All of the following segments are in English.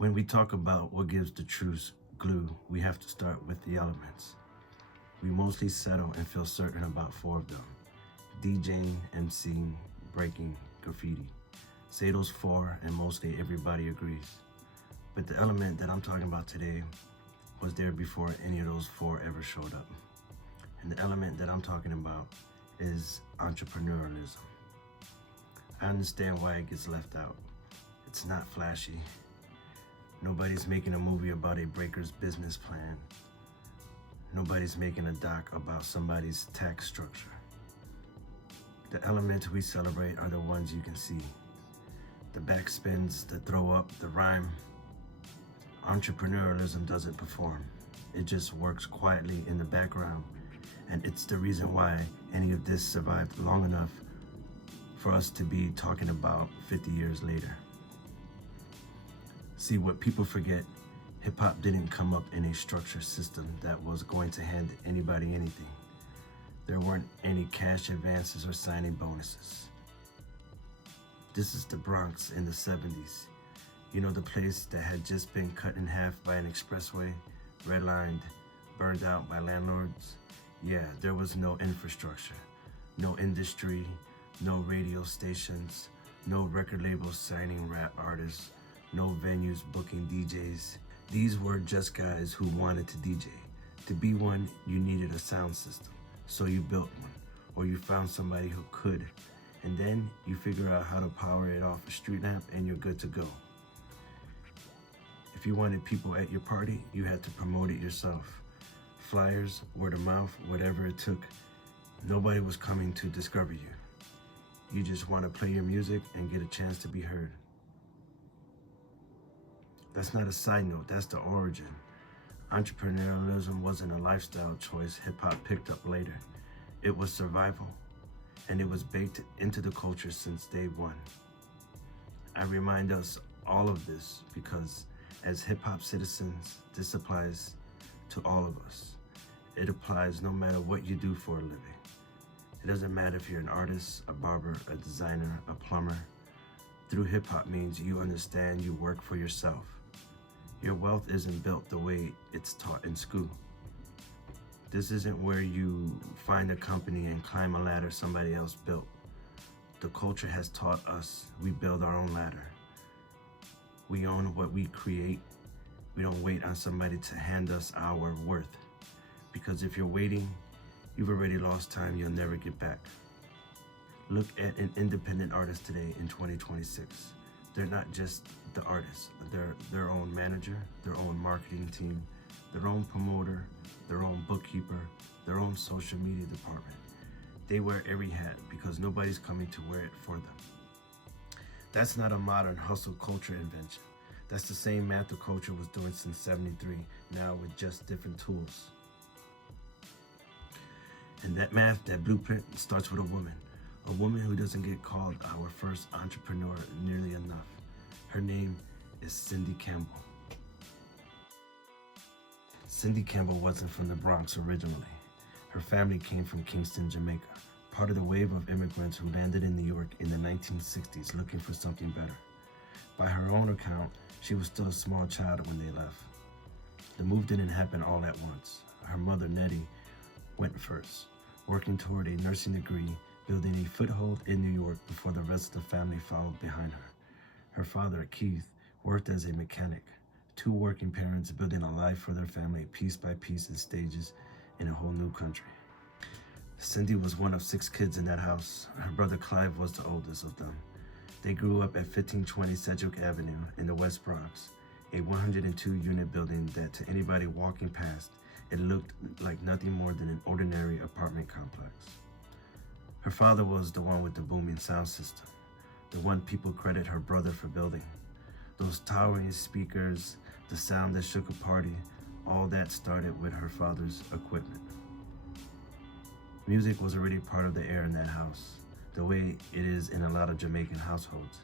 When we talk about what gives the truth glue, we have to start with the elements. We mostly settle and feel certain about four of them: DJing, MCing, breaking, graffiti. Say those four and mostly everybody agrees. But the element that I'm talking about today was there before any of those four ever showed up. And the element that I'm talking about is entrepreneurialism. I understand why it gets left out. It's not flashy. Nobody's making a movie about a breaker's business plan. Nobody's making a doc about somebody's tax structure. The elements we celebrate are the ones you can see. The backspins, the throw up, the rhyme. Entrepreneurialism doesn't perform. It just works quietly in the background. And it's the reason why any of this survived long enough for us to be talking about 50 years later. See, what people forget, hip-hop didn't come up in a structured system that was going to hand anybody anything. There weren't any cash advances or signing bonuses. This is the Bronx in the 70s. You know, the place that had just been cut in half by an expressway, redlined, burned out by landlords? Yeah, there was no infrastructure, no industry, no radio stations, no record labels signing rap artists, no venues booking DJs. These were just guys who wanted to DJ. To be one, you needed a sound system, so you built one, or you found somebody who could, and then you figure out how to power it off a street lamp and you're good to go. If you wanted people at your party, you had to promote it yourself. Flyers, word of mouth, whatever it took. Nobody was coming to discover you. You just want to play your music and get a chance to be heard. That's not a side note, that's the origin. Entrepreneurialism wasn't a lifestyle choice hip-hop picked up later. It was survival, and it was baked into the culture since day one. I remind us all of this because as hip-hop citizens, this applies to all of us. It applies no matter what you do for a living. It doesn't matter if you're an artist, a barber, a designer, a plumber. Through hip-hop means you understand you work for yourself. Your wealth isn't built the way it's taught in school. This isn't where you find a company and climb a ladder somebody else built. The culture has taught us we build our own ladder. We own what we create. We don't wait on somebody to hand us our worth. Because if you're waiting, you've already lost time you'll never get back. Look at an independent artist today in 2026. They're not just the artist. They're their own manager, their own marketing team, their own promoter, their own bookkeeper, their own social media department. They wear every hat because nobody's coming to wear it for them. That's not a modern hustle culture invention. That's the same math the culture was doing since '73, now with just different tools. And that math, that blueprint, starts with a woman who doesn't get called our first entrepreneur nearly enough. Her name is Cindy Campbell. Cindy Campbell wasn't from the Bronx originally. Her family came from Kingston, Jamaica, part of the wave of immigrants who landed in New York in the 1960s looking for something better. By her own account, she was still a small child when they left. The move didn't happen all at once. Her mother, Nettie, went first, working toward a nursing degree, building a foothold in New York before the rest of the family followed behind her. Her father, Keith, worked as a mechanic. Two working parents building a life for their family piece by piece in stages in a whole new country. Cindy was one of 6 kids in that house. Her brother Clive was the oldest of them. They grew up at 1520 Sedgwick Avenue in the West Bronx, a 102-unit building that to anybody walking past, it looked like nothing more than an ordinary apartment complex. Her father was the one with the booming sound system, the one people credit her brother for building. Those towering speakers, the sound that shook a party, all that started with her father's equipment. Music was already part of the air in that house, the way it is in a lot of Jamaican households.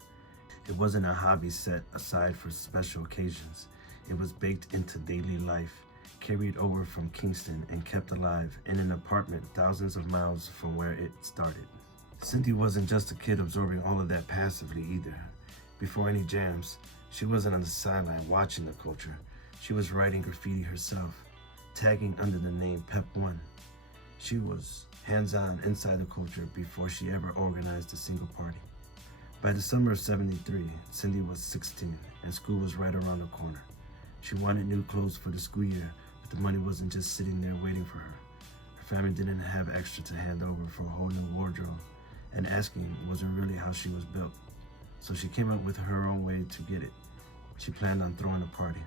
It wasn't a hobby set aside for special occasions. It was baked into daily life, carried over from Kingston and kept alive in an apartment thousands of miles from where it started. Cindy wasn't just a kid absorbing all of that passively either. Before any jams, she wasn't on the sideline watching the culture. She was writing graffiti herself, tagging under the name Pep One. She was hands-on inside the culture before she ever organized a single party. By the summer of '73, Cindy was 16 and school was right around the corner. She wanted new clothes for the school year, but the money wasn't just sitting there waiting for her. Her family didn't have extra to hand over for a whole new wardrobe, and asking wasn't really how she was built. So she came up with her own way to get it. She planned on throwing a party.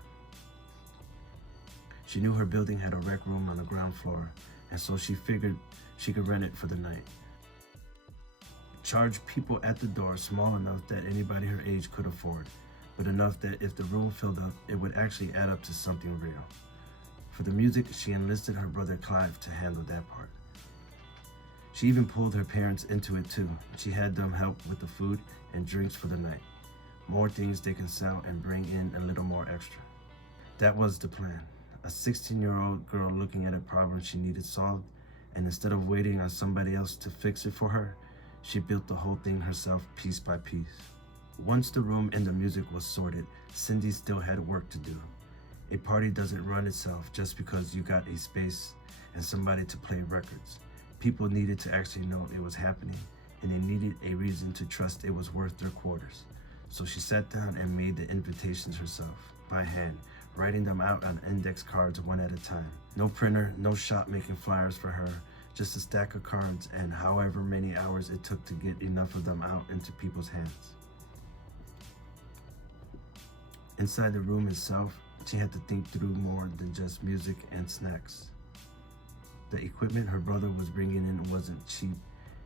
She knew her building had a rec room on the ground floor, and so she figured she could rent it for the night. Charge people at the door small enough that anybody her age could afford, but enough that if the room filled up, it would actually add up to something real. For the music, she enlisted her brother Clive to handle that part. She even pulled her parents into it too. She had them help with the food and drinks for the night. More things they can sell and bring in a little more extra. That was the plan. A 16-year-old girl looking at a problem she needed solved, and instead of waiting on somebody else to fix it for her, she built the whole thing herself piece by piece. Once the room and the music was sorted, Cindy still had work to do. A party doesn't run itself just because you got a space and somebody to play records. People needed to actually know it was happening, and they needed a reason to trust it was worth their quarters. So she sat down and made the invitations herself, by hand, writing them out on index cards one at a time. No printer, no shop making flyers for her, just a stack of cards and however many hours it took to get enough of them out into people's hands. Inside the room itself, she had to think through more than just music and snacks. The equipment her brother was bringing in wasn't cheap,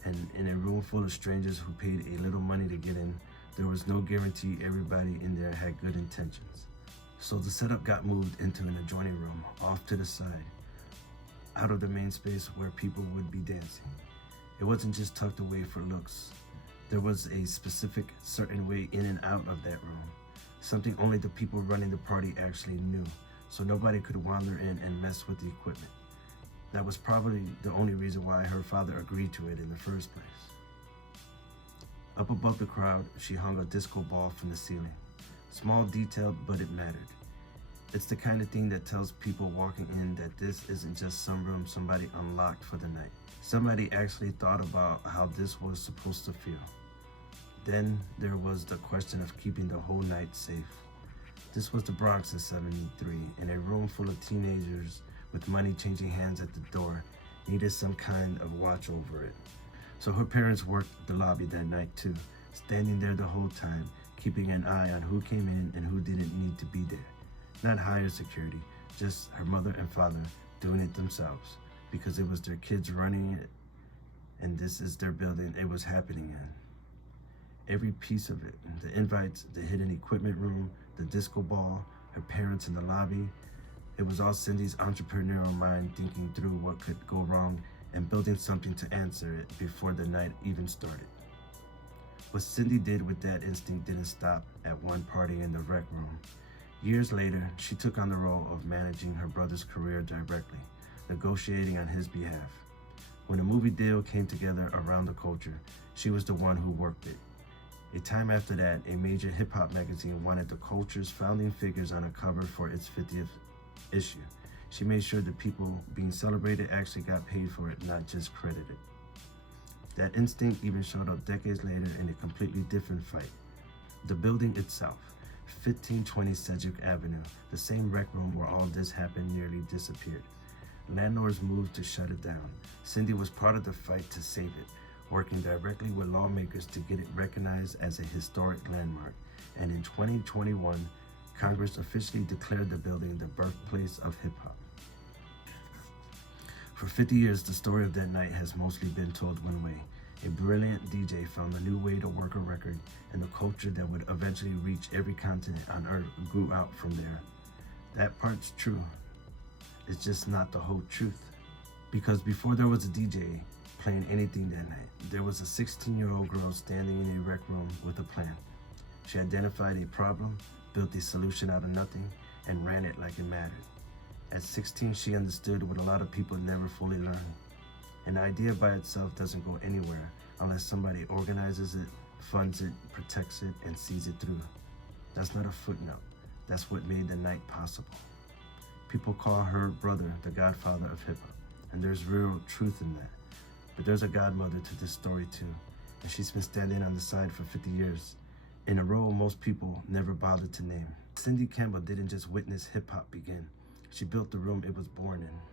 and in a room full of strangers who paid a little money to get in, there was no guarantee everybody in there had good intentions. So the setup got moved into an adjoining room, off to the side, out of the main space where people would be dancing. It wasn't just tucked away for looks. There was a specific, certain way in and out of that room, something only the people running the party actually knew, so nobody could wander in and mess with the equipment. That was probably the only reason why her father agreed to it in the first place. Up above the crowd, she hung a disco ball from the ceiling. Small detail, but it mattered. It's the kind of thing that tells people walking in that this isn't just some room somebody unlocked for the night. Somebody actually thought about how this was supposed to feel. Then there was the question of keeping the whole night safe. This was the Bronx in '73, and a room full of teenagers with money changing hands at the door needed some kind of watch over it. So her parents worked the lobby that night too, standing there the whole time, keeping an eye on who came in and who didn't need to be there. Not hired security, just her mother and father doing it themselves, because it was their kids running it, and this is their building it was happening in. Every piece of it, the invites, the hidden equipment room, the disco ball, her parents in the lobby, it was all Cindy's entrepreneurial mind thinking through what could go wrong and building something to answer it before the night even started. What Cindy did with that instinct didn't stop at one party in the rec room. Years later, she took on the role of managing her brother's career directly, negotiating on his behalf. When a movie deal came together around the culture, she was the one who worked it. A time after that, a major hip-hop magazine wanted the culture's founding figures on a cover for its 50th issue. She made sure the people being celebrated actually got paid for it, not just credited. That instinct even showed up decades later in a completely different fight. The building itself, 1520 Sedgwick Avenue, the same rec room where all this happened, nearly disappeared. Landlords moved to shut it down. Cindy was part of the fight to save it, working directly with lawmakers to get it recognized as a historic landmark. And in 2021, Congress officially declared the building the birthplace of hip-hop. For 50 years, the story of that night has mostly been told one way. A brilliant DJ found a new way to work a record, and the culture that would eventually reach every continent on Earth grew out from there. That part's true. It's just not the whole truth. Because before there was a DJ playing anything that night, there was a 16-year-old girl standing in a rec room with a plan. She identified a problem, built a solution out of nothing, and ran it like it mattered. At 16, she understood what a lot of people never fully learn. An idea by itself doesn't go anywhere unless somebody organizes it, funds it, protects it, and sees it through. That's not a footnote. That's what made the night possible. People call her brother the godfather of hip-hop, and there's real truth in that. But there's a godmother to this story too, and she's been standing on the side for 50 years, in a role most people never bothered to name. Cindy Campbell didn't just witness hip-hop begin. She built the room it was born in.